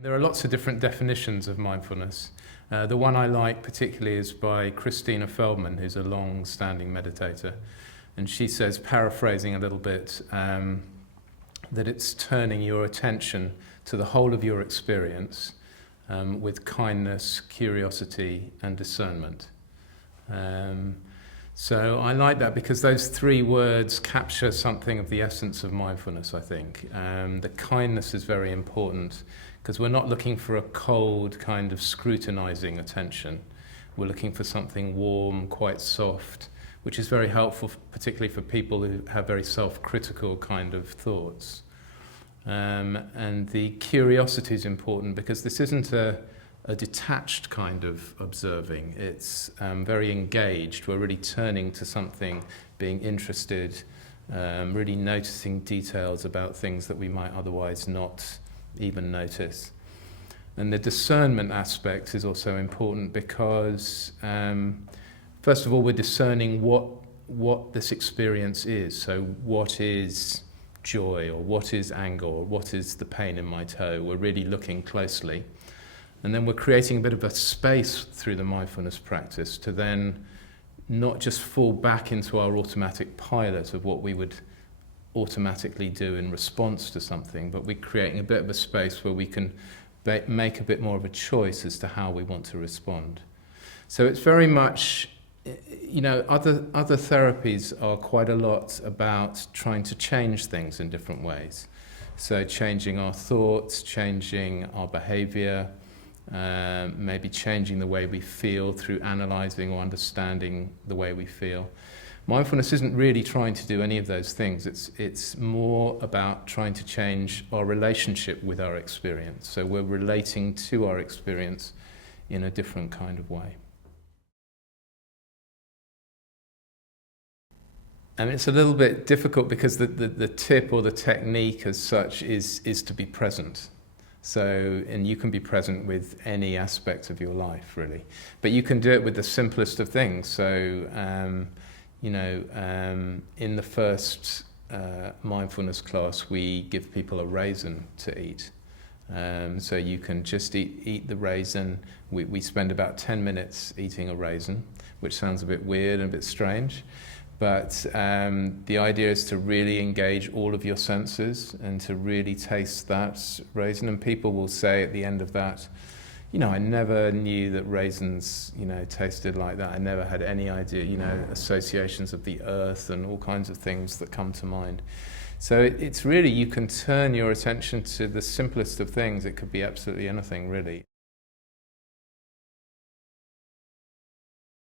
There are lots of different definitions of mindfulness. The one I like particularly is by Christina Feldman, who's a long-standing meditator. And she says, paraphrasing a little bit, that it's turning your attention to the whole of your experience with kindness, curiosity, and discernment. So I like that because those three words capture something of the essence of mindfulness, I think. The kindness is very important because we're not looking for a cold kind of scrutinizing attention. We're looking for something warm, quite soft, which is very helpful, particularly for people who have very self-critical kind of thoughts. And the curiosity is important because this isn't a detached kind of observing. It's very engaged. We're really turning to something, being interested, really noticing details about things that we might otherwise not even notice. And the discernment aspect is also important because, first of all, we're discerning what this experience is. So what is joy, or what is anger, or what is the pain in my toe? We're really looking closely. And then we're creating a bit of a space through the mindfulness practice to then not just fall back into our automatic pilot of what we would automatically do in response to something, but we're creating a bit of a space where we can make a bit more of a choice as to how we want to respond. So it's very much, other therapies are quite a lot about trying to change things in different ways. So changing our thoughts, changing our behavior, maybe changing the way we feel through analysing or understanding the way we feel. Mindfulness isn't really trying to do any of those things. It's more about trying to change our relationship with our experience. So we're relating to our experience in a different kind of way. And it's a little bit difficult because the tip or the technique as such is to be present. So, and you can be present with any aspect of your life, really. But you can do it with the simplest of things. So, in the first mindfulness class, we give people a raisin to eat. So you can just eat the raisin. We spend about 10 minutes eating a raisin, which sounds a bit weird and a bit strange. But the idea is to really engage all of your senses and to really taste that raisin. And people will say at the end of that, I never knew that raisins, tasted like that. I never had any idea, associations of the earth and all kinds of things that come to mind. So it's really, you can turn your attention to the simplest of things. It could be absolutely anything, really.